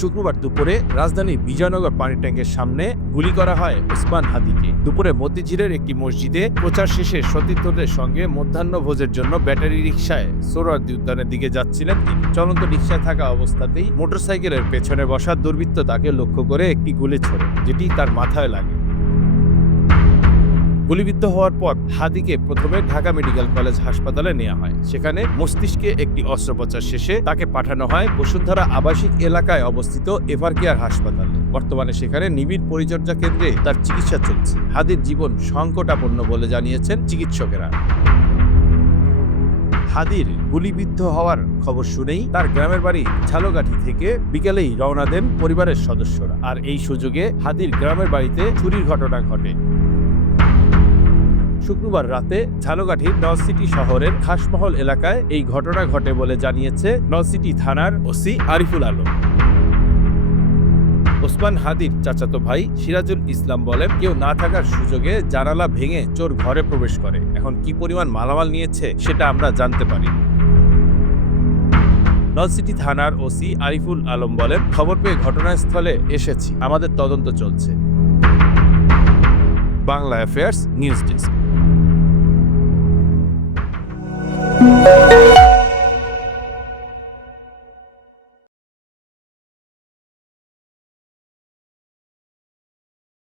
শুক্রবার দুপুরে রাজধানীর বিজয়নগর পানি ট্যাঙ্কের সামনে গুলি করা হয় উসমান হাদিকে। দুপুরে মতিঝিলের একটি মসজিদে প্রচার শেষে সতীর্থদের সঙ্গে মধ্যাহ্ন ভোজের জন্য ব্যাটারি রিক্সায় সোহরাওয়ার্দী উদ্যানের দিকে যাচ্ছিলেন তিনি। চলন্ত রিক্সায় থাকা অবস্থাতেই মোটরসাইকেলের পেছনে বসা দুর্বৃত্ত তাকে লক্ষ্য করে একটি গুলি ছোড়ে, যেটি তার মাথায় লাগে। গুলিবিদ্ধ হওয়ার পর হাদিকে প্রথমে ঢাকা মেডিকেল কলেজ হাসপাতালে নেওয়া হয়। সেখানে মস্তিষ্কে একটি অস্ত্রোপচার শেষে তাকে পাঠানো হয় বসুন্ধরা আবাসিক এলাকায় অবস্থিত এভারকেয়ার হাসপাতালে। বর্তমানে সেখানে নিবিড় পরিচর্যা কেন্দ্রে তার চিকিৎসা চলছে। হাদির জীবন সংকটাপন্ন বলে জানিয়েছেন চিকিৎসকেরা। হাদির গুলিবিদ্ধ হওয়ার খবর শুনেই তার গ্রামের বাড়ি ঝালকাঠি থেকে বিকেলেই রওনা দেন পরিবারের সদস্যরা। আর এই সুযোগে হাদির গ্রামের বাড়িতে চুরির ঘটনা ঘটে। শুক্রবার রাতে ঝালকাঠির নলসিটি শহরের খাসমহল এলাকায় এই ঘটনা ঘটে বলে জানিয়েছে নলসিটি থানার ওসি আরিফুল আলম। ওসমান হাদির চাচাতো ভাই সিরাজুল ইসলাম বলেন, কেউ না থাকার সুযোগে জানালা ভেঙে চোর ঘরে প্রবেশ করে। এখন কি পরিমাণ মালামাল নিয়েছে সেটা আমরা জানতে পারি। নলসিটি থানার ওসি আরিফুল আলম বলেন, খবর পেয়ে ঘটনাস্থলে এসেছি। আমাদের তদন্ত চলছে। Bangla affairs news desk.